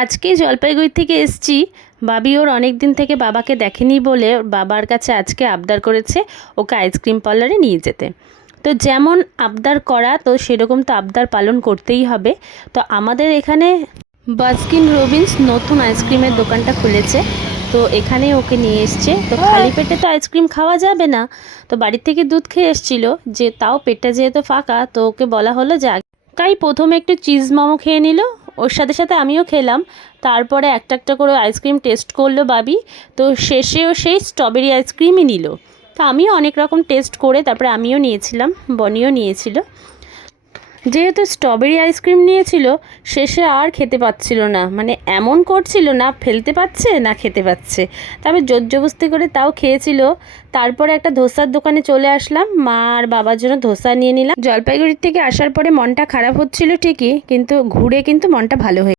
আজকে জলপাইগুড়ি থেকে এসেছি। বাবি ওর অনেক দিন থেকে বাবাকে দেখেনি বলে ওর বাবার কাছে আজকে আবদার করেছে ওকে আইসক্রিম পার্লারে নিয়ে যেতে। তো যেমন আবদার করা, তো সেরকম তো আবদার পালন করতেই হবে। তো আমাদের এখানে বাস্কিন রবিন্স নতুন আইসক্রিমের দোকানটা খুলেছে, তো এখানে ওকে নিয়ে এসছে। তো খালি পেটে তো আইসক্রিম খাওয়া যাবে না, তো বাড়ির থেকে দুধ খেয়ে এসেছিলো, যে তাও পেটটা যেহেতু ফাঁকা, তো ওকে বলা হলো যে তাই প্রথমে একটু চিজ মোমো খেয়ে নিল, ওর সাথে সাথে আমিও খেলাম। তারপরে একটা একটা করে আইসক্রিম টেস্ট করলো বাবি। তো শেষেও সেই স্ট্রবেরি আইসক্রিমই নিল। তো আমিও অনেক রকম টেস্ট করে তারপরে আমিও নিয়েছিলাম, বনিও নিয়েছিল। যেহেতু স্ট্রবেরি আইসক্রিম নিয়েছিল, শেষে আর খেতে পাচ্ছিল না, মানে এমন করছিল না ফেলতে পাচ্ছে না খেতে পাচ্ছে, তবে জোরজবস্তি করে তাও খেয়েছিল। তারপরে একটা ধোসার দোকানে চলে আসলাম, মা আর বাবার জন্য ধোসা নিয়ে নিলাম। জলপাইগুড়ির থেকে আসার পরে মনটা খারাপ হচ্ছিল ঠিকই, কিন্তু ঘুরে কিন্তু মনটা ভালো হয়ে